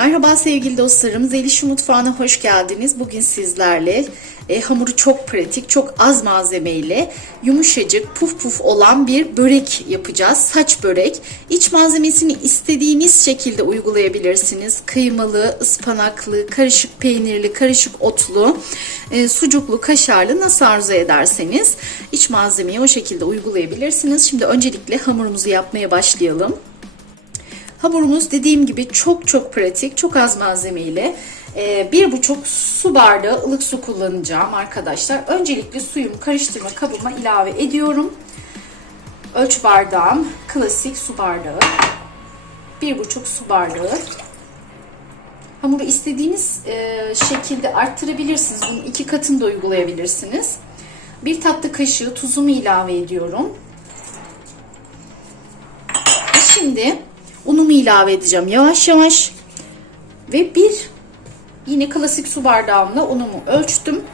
Merhaba sevgili dostlarım. Zelişi Mutfağı'na hoş geldiniz. Bugün sizlerle e, hamuru çok pratik, çok az malzemeyle yumuşacık, puf puf olan bir börek yapacağız. Saç börek. İç malzemesini istediğiniz şekilde uygulayabilirsiniz. Kıymalı, ıspanaklı, karışık peynirli, karışık otlu, e, sucuklu, kaşarlı nasıl arzu ederseniz iç malzemeyi o şekilde uygulayabilirsiniz. Şimdi öncelikle hamurumuzu yapmaya başlayalım. Hamurumuz dediğim gibi çok çok pratik, çok az malzeme ile e, bir buçuk su bardağı ılık su kullanacağım arkadaşlar. Öncelikle suyumu karıştırma kabıma ilave ediyorum. Ölçü bardağım klasik su bardağı. Bir buçuk su bardağı. Hamuru istediğiniz e, şekilde arttırabilirsiniz. Bunun iki katını da uygulayabilirsiniz. Bir tatlı kaşığı tuzumu ilave ediyorum. Şimdi unumu ilave edeceğim yavaş yavaş. Ve bir yine klasik su bardağımla unumu ölçtüm.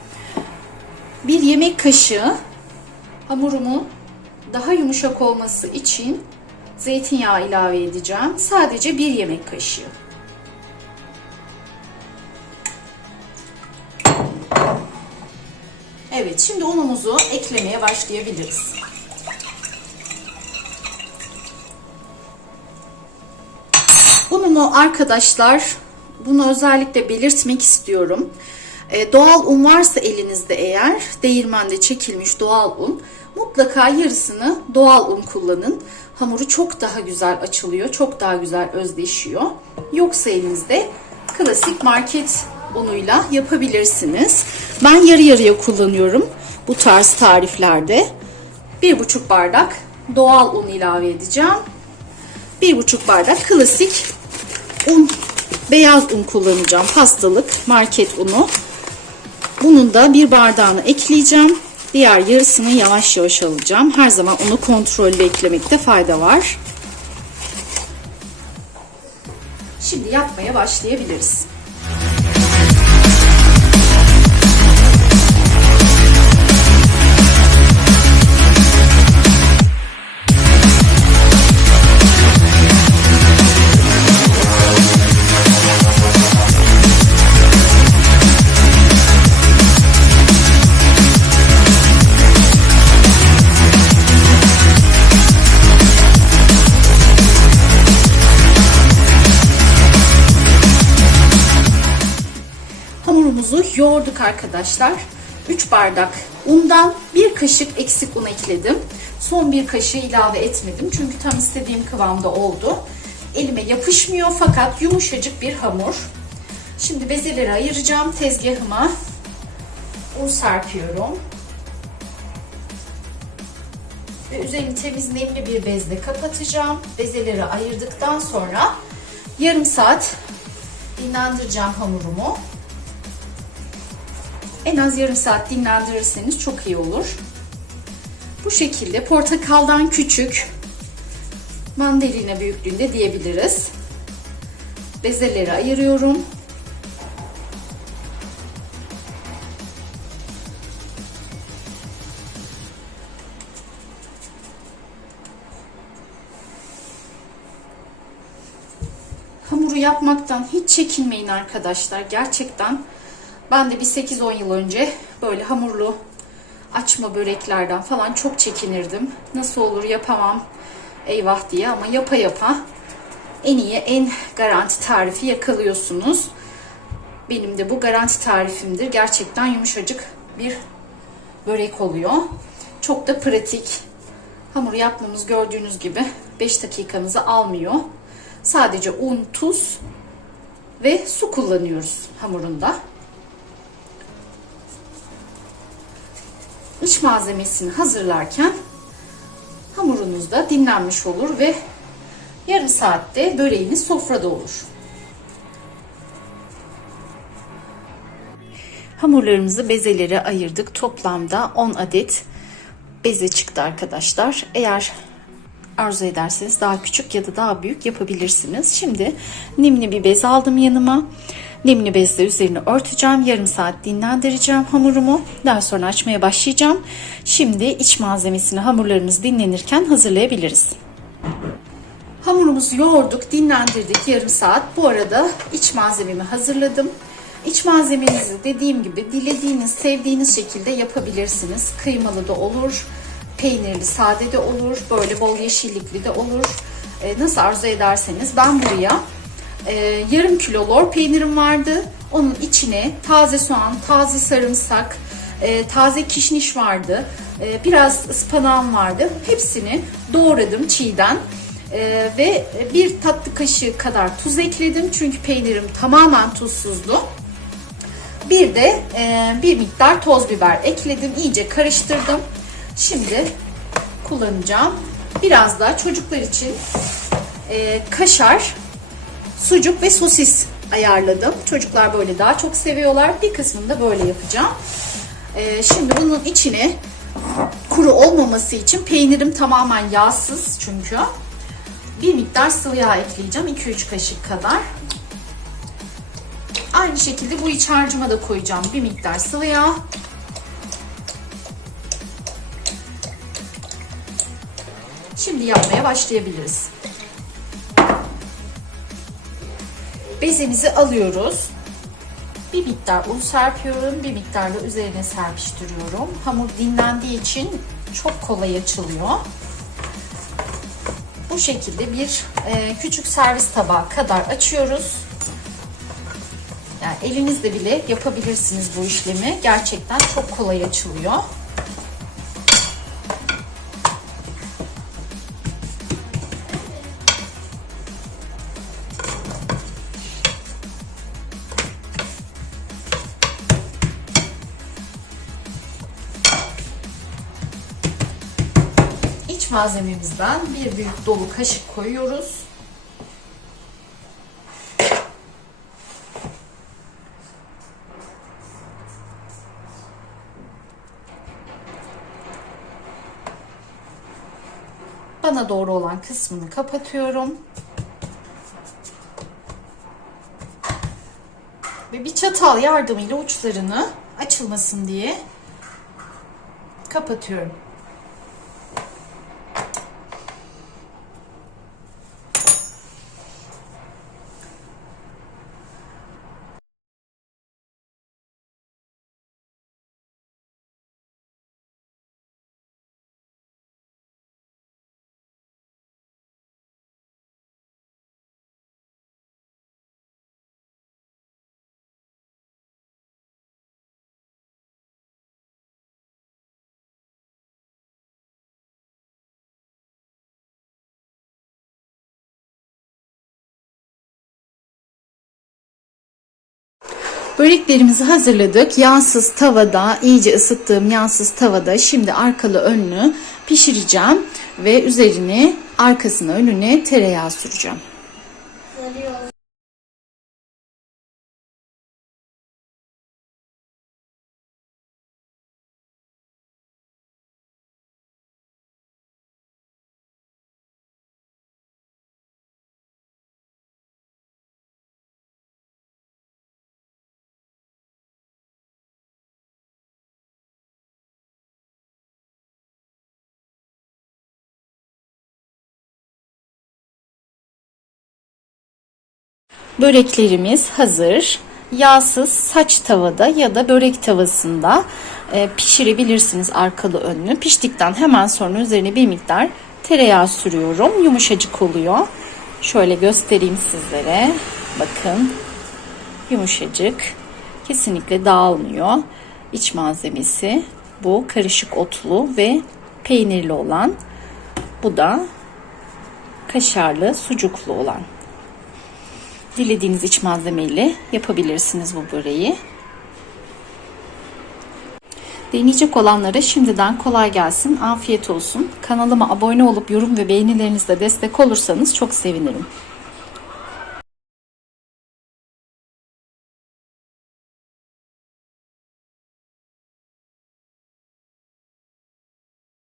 Bir yemek kaşığı hamurumu daha yumuşak olması için zeytinyağı ilave edeceğim. Sadece bir yemek kaşığı. Evet şimdi unumuzu eklemeye başlayabiliriz. Unumu arkadaşlar bunu özellikle belirtmek istiyorum. E, doğal un varsa elinizde eğer değirmende çekilmiş doğal un mutlaka yarısını doğal un kullanın. Hamuru çok daha güzel açılıyor. Çok daha güzel özdeşiyor. Yoksa elinizde klasik market unuyla yapabilirsiniz. Ben yarı yarıya kullanıyorum bu tarz tariflerde. Bir buçuk bardak doğal un ilave edeceğim. Bir buçuk bardak klasik un, beyaz un kullanacağım. Pastalık market unu. Bunun da bir bardağını ekleyeceğim. Diğer yarısını yavaş yavaş alacağım. Her zaman onu kontrollü eklemekte fayda var. Şimdi yapmaya başlayabiliriz. Yoğurduk arkadaşlar. 3 bardak undan bir kaşık eksik un ekledim. Son bir kaşığı ilave etmedim. Çünkü tam istediğim kıvamda oldu. Elime yapışmıyor fakat yumuşacık bir hamur. Şimdi bezeleri ayıracağım. Tezgahıma un serpiyorum. Ve üzerini temiz nemli bir bezle kapatacağım. Bezeleri ayırdıktan sonra yarım saat dinlendireceğim hamurumu. En az yarım saat dinlendirirseniz çok iyi olur. Bu şekilde portakaldan küçük, mandalina büyüklüğünde diyebiliriz. Bezeleri ayırıyorum. Hamuru yapmaktan hiç çekinmeyin arkadaşlar. Gerçekten ben de bir 8-10 yıl önce böyle hamurlu açma böreklerden falan çok çekinirdim. Nasıl olur yapamam eyvah diye ama yapa yapa en iyi en garanti tarifi yakalıyorsunuz. Benim de bu garanti tarifimdir. Gerçekten yumuşacık bir börek oluyor. Çok da pratik. Hamur yapmamız gördüğünüz gibi 5 dakikamızı almıyor. Sadece un, tuz ve su kullanıyoruz hamurunda. İç malzemesini hazırlarken hamurunuz da dinlenmiş olur ve yarım saatte böreğiniz sofrada olur. Hamurlarımızı bezelere ayırdık. Toplamda 10 adet beze çıktı arkadaşlar. Eğer arzu ederseniz daha küçük ya da daha büyük yapabilirsiniz. Şimdi nimli bir bez aldım yanıma. Nemli bezle üzerini örteceğim. Yarım saat dinlendireceğim hamurumu. Daha sonra açmaya başlayacağım. Şimdi iç malzemesini hamurlarımız dinlenirken hazırlayabiliriz. Hamurumuzu yoğurduk, dinlendirdik yarım saat. Bu arada iç malzememi hazırladım. İç malzemenizi dediğim gibi dilediğiniz, sevdiğiniz şekilde yapabilirsiniz. Kıymalı da olur, peynirli, sade de olur, böyle bol yeşillikli de olur. Ee, nasıl arzu ederseniz ben buraya e, yarım kilo lor peynirim vardı. Onun içine taze soğan, taze sarımsak, e, taze kişniş vardı. E, biraz ıspanağım vardı. Hepsini doğradım çiğden. E, ve bir tatlı kaşığı kadar tuz ekledim. Çünkü peynirim tamamen tuzsuzdu. Bir de e, bir miktar toz biber ekledim. İyice karıştırdım. Şimdi kullanacağım. Biraz da çocuklar için e, kaşar, sucuk ve sosis ayarladım. Çocuklar böyle daha çok seviyorlar. Bir kısmını da böyle yapacağım. E, şimdi bunun içine kuru olmaması için peynirim tamamen yağsız çünkü. Bir miktar sıvı yağ ekleyeceğim. 2-3 kaşık kadar. Aynı şekilde bu iç harcıma da koyacağım. Bir miktar sıvı yağ. Şimdi yapmaya başlayabiliriz. Bezemizi alıyoruz. Bir miktar un serpiyorum, bir miktar da üzerine serpiştiriyorum. Hamur dinlendiği için çok kolay açılıyor. Bu şekilde bir e, küçük servis tabağı kadar açıyoruz. Yani elinizde bile yapabilirsiniz bu işlemi. Gerçekten çok kolay açılıyor. Malzememizden bir büyük dolu kaşık koyuyoruz. Bana doğru olan kısmını kapatıyorum. Ve bir çatal yardımıyla uçlarını açılmasın diye kapatıyorum. Böreklerimizi hazırladık. Yağsız tavada, iyice ısıttığım yağsız tavada şimdi arkalı önlü pişireceğim ve üzerine arkasına önüne tereyağı süreceğim. Böreklerimiz hazır. Yağsız saç tavada ya da börek tavasında e, pişirebilirsiniz arkalı önlü. Piştikten hemen sonra üzerine bir miktar tereyağı sürüyorum. Yumuşacık oluyor. Şöyle göstereyim sizlere. Bakın. Yumuşacık. Kesinlikle dağılmıyor. İç malzemesi bu karışık otlu ve peynirli olan. Bu da kaşarlı, sucuklu olan. Dilediğiniz iç malzemeyle yapabilirsiniz bu böreği. Deneyecek olanlara şimdiden kolay gelsin, afiyet olsun. Kanalıma abone olup yorum ve beğenilerinizle destek olursanız çok sevinirim.